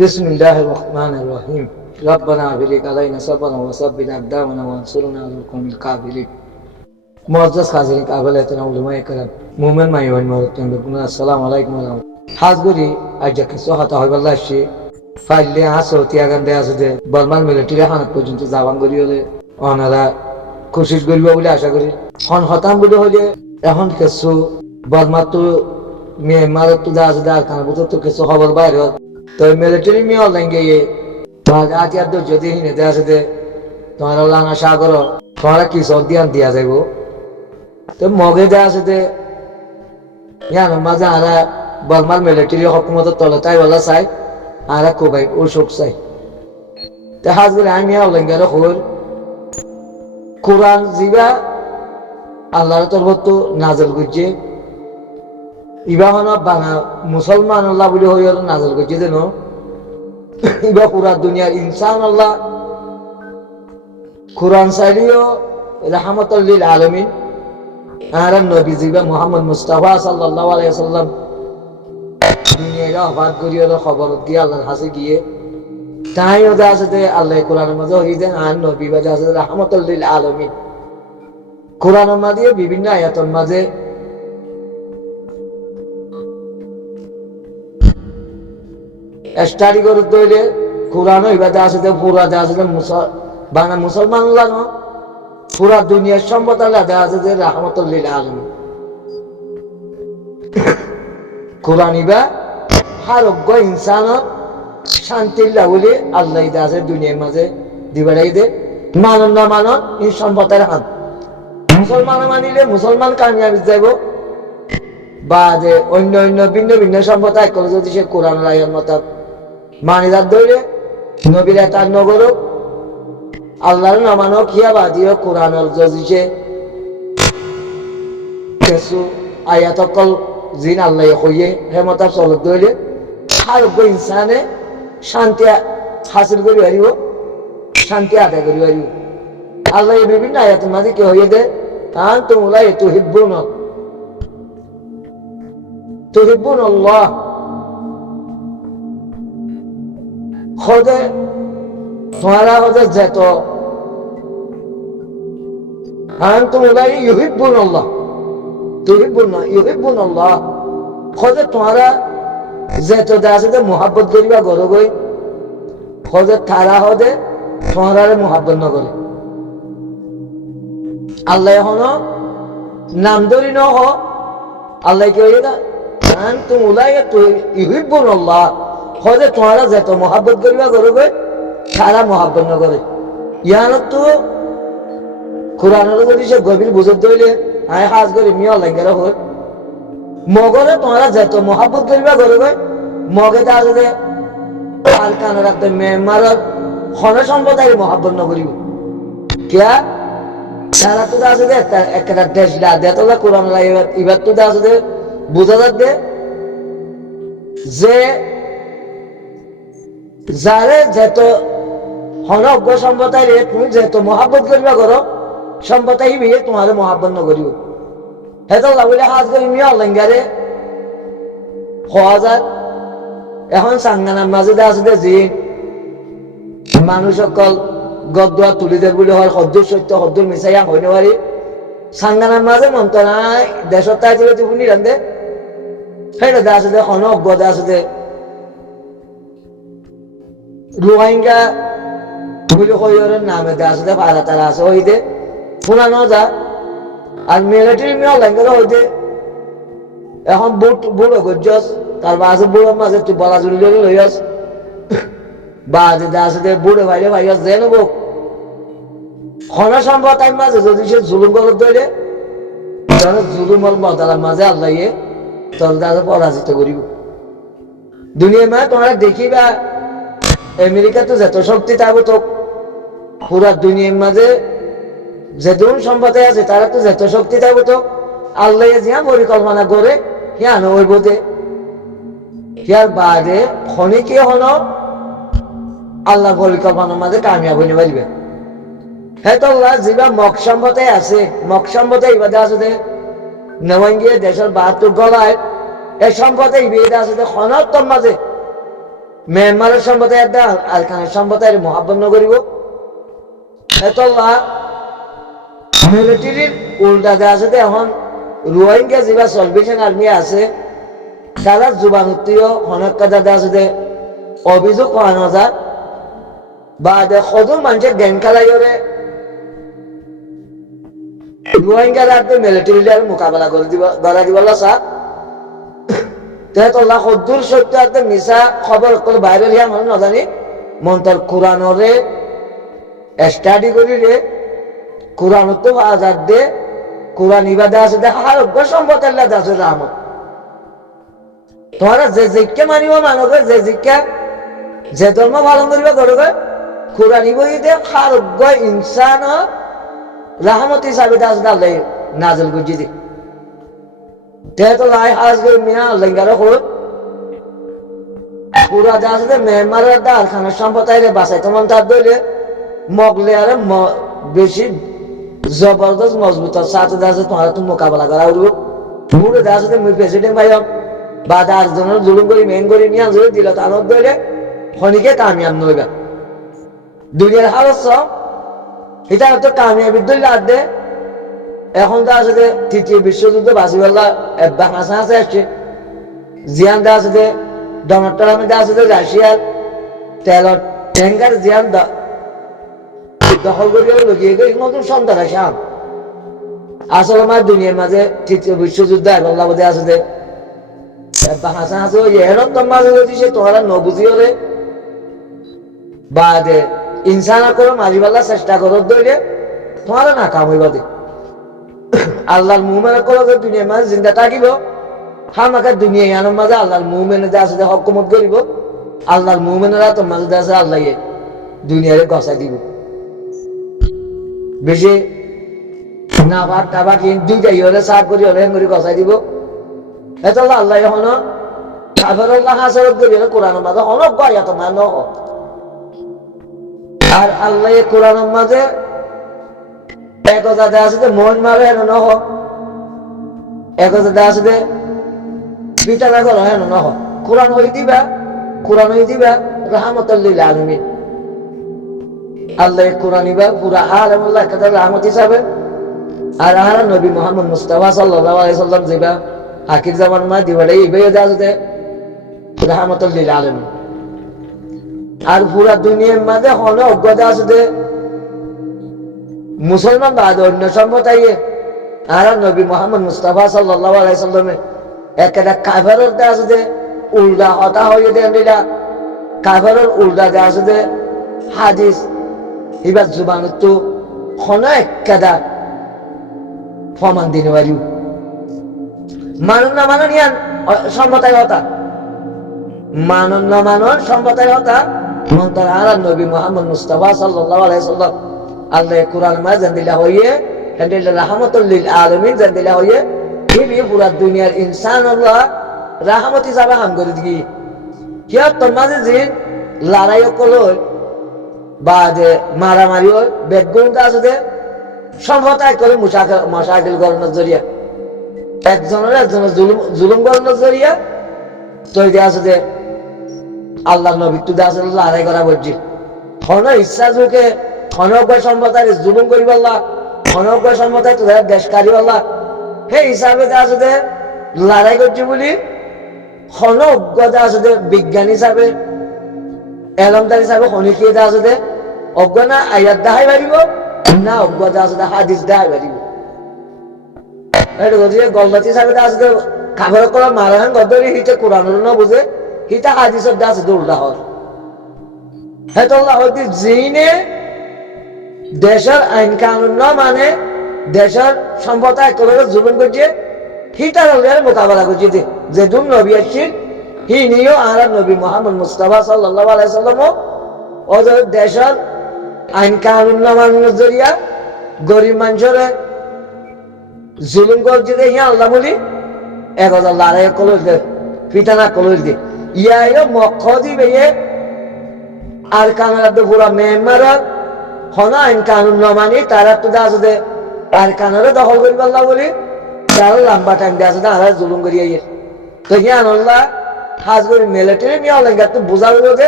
بسم الله الرحمن الرحيم ربنا أفرغ علينا صبرا وثبت أقدامنا وانصرنا على القوم الكافرين معزز حاضرین قابل احترام علماء کرام مومن مایوان مورتون بكم السلام عليكم ورحمة حاضری আজকে সহায়তা হয় বলা আসছে ফাইলে আসো ত্যাগান দেয়া আছে যে বর্মান মিলিটারি হানাত পর্যন্ত যাবান করি হলে ওনারা কোশিশ করব বলে আশা করি হন হতাম বলে হলে এখন কিছু বর্মা তো মিয়ানমার তো যা আছে আর কারণ তো কিছু খবর বাইরে তো মিলিটারি মেয়ে অনলাইন গিয়ে তোমার আজ আর যদি হিনে দেয়া আছে যে তোমার লানা সাগর তোমার কি সব ধ্যান দিয়া যাইব তো মগে দেয়া আছে যে ইয়ার মাঝে আরা বর্মার মিলিটারি হকুমতের তলে তাই বলা চাই আরা কোবাই ও শোক চাই তে হাজগুলো আমি অনলাইন গেলে হল কোরআন জিবা আল্লাহর তরফ তো নাজল করছে ইবা হন বাঙা মুসলমান আল্লাহ বলে হই নাজল করছে যেন ইবা পুরা দুনিয়ার ইনসান আল্লাহ কোরআন সাইলিও রাহমাতুল লিল আলামিন আর নবী জিবা মুহাম্মদ মুস্তাফা সাল্লাল্লাহু আলাইহি ওয়াসাল্লাম দুনিয়ায় ওয়াফাত করিয়ে খবর দিয়ে আল্লাহর কাছে গিয়ে তাই ওদা আছে আল্লাহ কোরআনের মাঝে হই দেন আর নবী বাজে আছে রাহমাতুল লিল আলামিন কোরআনের মাঝে বিভিন্ন আয়াতের মাঝে স্টাডি করে তৈরি কোরআন ইবাদত আছে পুরা দেওয়া আছে বাংলা মুসলমান লানো পুরা দুনিয়ার সম্পদ আল্লাহ দেওয়া আছে যে রাহমাতুল লিল আলামিন কোরআন ইবা আরোগ্য ইনসান শান্তির বলে আল্লাহ দেওয়া আছে দুনিয়ার মাঝে দিবারাই দে মানন না মানন এই সম্পদের হাত মুসলমান মানিলে মুসলমান কামিয়াবি যাইব বা যে অন্য অন্য ভিন্ন ভিন্ন সম্পদ এক করে যদি সে কোরআন আয়ার মত মানিদার ধরে নবীর তার নগর আল্লাহর নামানো খিয়া বাদিও কোরআনের যদি সে কিছু আয়াতকল জিন আল্লাহ হইয়ে হেমতা চলত ধরে আরোগ্য ইনসানে শান্তি হাসিল করি পারিব শান্তি আদায় করি পারিব আল্লাহ বিভিন্ন আয়াতের মাঝে কি হইয়ে দে কারণ তোমরা এত হিব্ব ন তুহিব্বুন আল্লাহ খোদে তোমারা খোদে যেত আনতুম উলাই ইউহিব্বুন আল্লাহ তুহিব্বুন না ইউহিব্বুন আল্লাহ খোদে তোমারা যেত দাসে মুহাব্বত করিবা গরো গই খোদে তারা হদে তোমারা মুহাব্বত ন করে আল্লাহ হনো নাম ধরি ন হ আল্লাহ কি হইয়ে দা আনতুম উলাই ইউহিব্বুন আল্লাহ খোদে তোমারা যেত মুহাব্বত করিবা গরো গই তারা মুহাব্বত ন করে ইয়ার তো কোরআনের যদি সে গভীর বুঝত দইলে আয় হাজ করে মিয়া লাগেরা হয় মগরে তোমরা যেত মুহাব্বত করিবা গরো গই মগে দা আছে আর কান রাখতে মেমার হন সম্প্রদায়ের মুহাব্বত ন করিব কিয়া সারা তো আছে একটা দেশ দা দেতলা কোরআন লাইবা ইবাদ তো আছে বুঝা যাচ্ছে যে যারে যেত হনজ্ঞ সম্প্রদায় তুমি যেত মহাব্বত করিবা করো সম্প্রদায় বিয়ে তোমার মহাব্বত নকরিব হেতো বলে হাজ করি মিয়া লঙ্গারে হওয়া যায় এখন সাংগানার মাঝে আছে জিন মানুষ সকল গদুয়া তুলি দেব বলে হয় সদ্দুর সত্য সদ্দুর মিশাইয়া হইতে পারি সাংগানার মাঝে মন্ত্রণায় দেশত তাই তুলে তুমি নিরান্দে সেইটা দা আছে হনজ্ঞ দা আছে রোহিঙ্গা বলে হইরের নামে দা আছে পাড়া তারা আছে ওই দে পুরানো যা আর মিলিটারি মিয়া লেঙ্গা হইতে এখন বুড়ো গজ্জস তার মাঝে বুড়োর মাঝে তুই বলা জুড়ি লইয়াস বা যে দা আছে বুড়ো ভাইরে ভাইয়াস যে নেব ক্ষণ সম্ভব তাই মাঝে যদি সে জুলুম করে ধরে জুলুম বদালার মাঝে আল্লাহ তোর দাদা পরাজিত করিব দুনিয়ার মাঝে তোমরা দেখিবা আমেরিকা তো যত শক্তি থাকবো তো পুরা দুনিয়ার মাঝে যে দুন সম্পদে আছে তারা তো যত শক্তি থাকবো তো আল্লাহ জিয়া পরিকল্পনা করে হিয়ানো ওই বোধে হিয়ার বাদে ক্ষণিকে হল আল্লাহ পরিকল্পনার মাঝে কামিয়াব হইতে পারবে হ্যাঁ তো আল্লাহ যেবা মক সম্পদে আছে মক সম্পদে ইবাদে আছে নবঙ্গিয়ে দেশের ৭২ গলায় এই সম্পদে ইবাদে আছে ক্ষণাত্তর মাঝে মেম্বারের সম্প্রদায় আর খানের সম্প্রদায়ের মহাব্বত নগরিব এতল্লাহ মিলিটারির উল্টাতে আছে এখন রোহিঙ্গা যেবা সলভেশন আর্মি আছে তারা জুবানুত্তীয় অনেক কাজে আছে অভিযোগ করানো যায় বা সদর মানুষের জ্ঞান খেলাইরে রোহিঙ্গারা মিলিটারির মোকাবেলা করে দিব চা তেতল্লা সদ্দুর সত্য মিশা খবর বাইরে মানুষ নাজানি মন্তর কোরআনরে স্টাডি করি রে কোরআনত আজাদ দে কোরআন ইবাদে আছে দে আরোগ্য সম্পদ আল্লাহ আছে রহমত তোমরা যে জিজ্ঞা মানিব মানবে যে জিজ্ঞা যে ধর্ম পালন করিবা করবে কোরআন বই দে আরোগ্য ইনসান রহমত হিসাবে আছে আল্লাহ নাজল গুজি দি তেতল্লা আজকে মিয়া আল্লাহ হল পুরা আছে মেহমারের দার খানের সম্প্রদায় বাঁচাই তোমার তার দইলে মগলে আর বেশি জবরদস্ত মজবুত সাথে আছে তোমার তুমি মোকাবেলা করা উঠব মুড়ে আছে মুই প্রেসিডেন্ট ভাই বা 10 জনের জুলুম করে মেন করে নিয়ে আনজরে দিল তার দইলে খনিকে কামিয়াব নইবা দুনিয়ার হালত এটা তো কামিয়াবির দইলে আর দে এখন তো আছে যে তৃতীয় বিশ্বযুদ্ধ বাসিবাল্লা হাসা হাসে আসছে জিয়ান দা আছে যে ডোনাল্ড ট্রাম্প আছে যে রাশিয়ার তেলর ট্যাঙ্কার জিয়ান দখল করিয়া লগিয়ে গিয়ে নতুন সন্তান আসে আসলে আমার দুনিয়ার মাঝে তৃতীয় বিশ্বযুদ্ধ আল্লাহ আছে যে হাসা হাসে এরকম তোর মাঝে যদি সে তোমরা নবুঝিও রে বা ইনসান করে মারিবাল্লা চেষ্টা করো দইলে তোমারা না কাম হইবা দে আল্লাহর মুমিনের করে যে দুনিয়ার মাঝে জিন্দা থাকিব হামাকা দুনিয়া ইয়ানোর মাঝে আল্লাহর মুমিনের আছে যে হকুমত করিব আল্লাহর মুমিনেরা তোর মাঝে আছে আল্লাহ দুনিয়ারে গছাই দিব বেশি না ভাত টাবা কিন দুইটাই হলে সাফ করি হলে করে গছাই দিব এটা আল্লাহ এখন কাফেরুল্লাহ হাসরত করি হলে কোরআনের মাঝে অনেক গয়া তোমার নহ আর আল্লাহ কোরআনের মাঝে এক কথা আছে যে মন মারে হেন নহ এক কথা আছে যে পিতা না করো হেন নহ কোরআন হই দিবা রহমতুল লিল আলামিন আল্লাহ কোরআন ইবা পুরা আলামুল্লাহ কথা রহমত হিসাবে আর নবী মুহাম্মদ মুস্তাফা সাল্লাল্লাহু আলাইহি সাল্লাম যেবা আখির জামান মা দিবাড়ে ইবে আছে রহমতুল লিল আলামিন আর পুরা দুনিয়ার মাঝে হনে অজ্ঞতা আছে যে মুসলমান বাদ অন্য সম্প্রদায় আর নবী মুহাম্মদ মুস্তাফা সাল্লাল্লাহু আলাইহি সাল্লামে একটা কাফেরের আছে যে উল্টা হতা হয়ে দেন দিলা কাফেরের উল্টা আছে যে হাদিস এবার জুবান তো হনে একটা প্রমাণ দিতে পারি মানুষ না মানো নিয়ান সম্প্রদায় হতা মানুষ না মানো সম্প্রদায় হতা মন্তর আর নবী মুহাম্মদ মুস্তাফা সাল্লাল্লাহু আলাইহি সাল্লাম আল্লাহ কোরআন মা জানদিলা হইয়ে হাদিল রাহমাতুল লিল আলামিন জানদিলা হইয়ে এই পুরা দুনিয়ার ইনসান আল্লাহ রাহমত হিসাবে হাম করে দি কিয়া তোমাদের যে লড়াই কলল বা যে মারামারি হয় বেদগুণ আছে যে সম্প্রদায় করে মুশাকিল করানোর জরিয়া একজনের জুলুম করানোর জরিয়া তৈরি আছে যে আল্লাহ নবী তুদে আছে লড়াই করা বলছি হন ইচ্ছা যুগে অনগ্য সম্প্রদায় জুলুম করি বললা অনগ্য সম্প্রদায় তোদের দেশকারী বললা সেই হিসাবে আছে যে লড়াই করছি বলি অজ্ঞতা আছে যে বিজ্ঞান হিসাবে এলমদার হিসাবে শনিকিয়ে আছে যে অজ্ঞ না আয়াত দেখাই পারিব না অজ্ঞতা আছে হাদিস দেখাই পারিব গল্পতি হিসাবে আছে যে কাপড় করা মারাহান গদ্দরি হিতে কোরআনের না বুঝে হিতা হাদিসের দা আছে উল্টা হর হেতল্লাহ হইতে জিনে দেশের আইন কানুন না মানে দেশের সম্প্রদায় করে জুলুম করছে হিতার মোকাবেলা করছে যে দুম নবী আসছিল হি নিয়েও আর নবী মুহাম্মদ মুস্তাফা সাল্লাল্লাহু আলাইহি সাল্লাম ওদের দেশের আইন কানুন না মানানোর জরিয়া গরিব মানুষের জুলুম করছে ইয়া আল্লাহ বলি 1000 লড়াই কলর দে ফিতানা কলর দে ইয়া মক্ষ দিবে আর কানার পুরা মেম্বার হন আইন কানুন না মানি তারা তো আছে আর কানারে দখল করি পাল্লা বলি তারা লম্বা টাইম দিয়ে আছে তারা জুলুম করি তো ইয়ান আল্লাহ খাস করে মিলিটারি মিয়া লেঙ্গা তো বোঝা গেল যে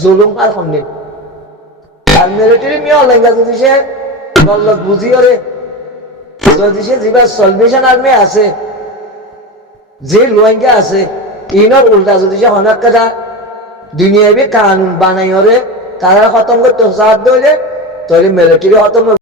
জুলুম আর হন্যে আর মিলিটারি মিয়া লেঙ্গা যদি সে গল্লত বুঝি ওরে যদি সে যেবা সলভেশন আর্মি আছে যে রোহিঙ্গা আছে ইনর উল্টা যদি সে অনেক কথা দুনিয়াবি কানুন বানাই ওরে তারা খতম করতে সাহায্য হইলে তাহলে মিলিটারি খতম